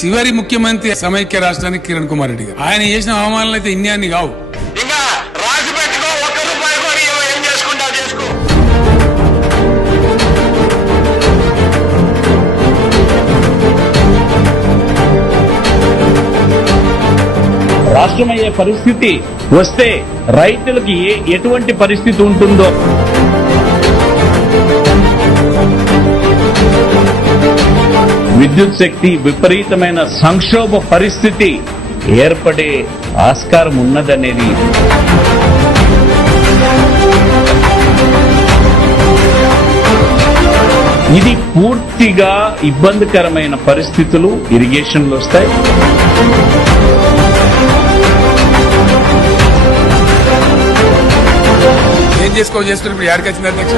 చివరి ముఖ్యమంత్రి సమైక్య రాష్ట్రానికి కిరణ్ కుమార్ రెడ్డి గారు. ఆయన చేసిన అవమానాలు అయితే ఇన్ని కావు. ఇంకా రాసి పెట్టుకో, ఒక్క రూపాయి కూడా ఏం చేసుకుంటా చేసుకో. రాష్ట్రమయ్యే పరిస్థితి వస్తే రైతులకి ఎటువంటి పరిస్థితి ఉంటుందో విద్యుత్ శక్తి విపరీతమైన సంక్షోభ పరిస్థితి ఏర్పడే ఆస్కారం ఉన్నదనేది ఇది పూర్తిగా ఇబ్బందికరమైన పరిస్థితులు ఇరిగేషన్లో వస్తాయి. ఏం చేసుకుని ఇప్పుడు యాడికి వచ్చింది అధ్యక్ష?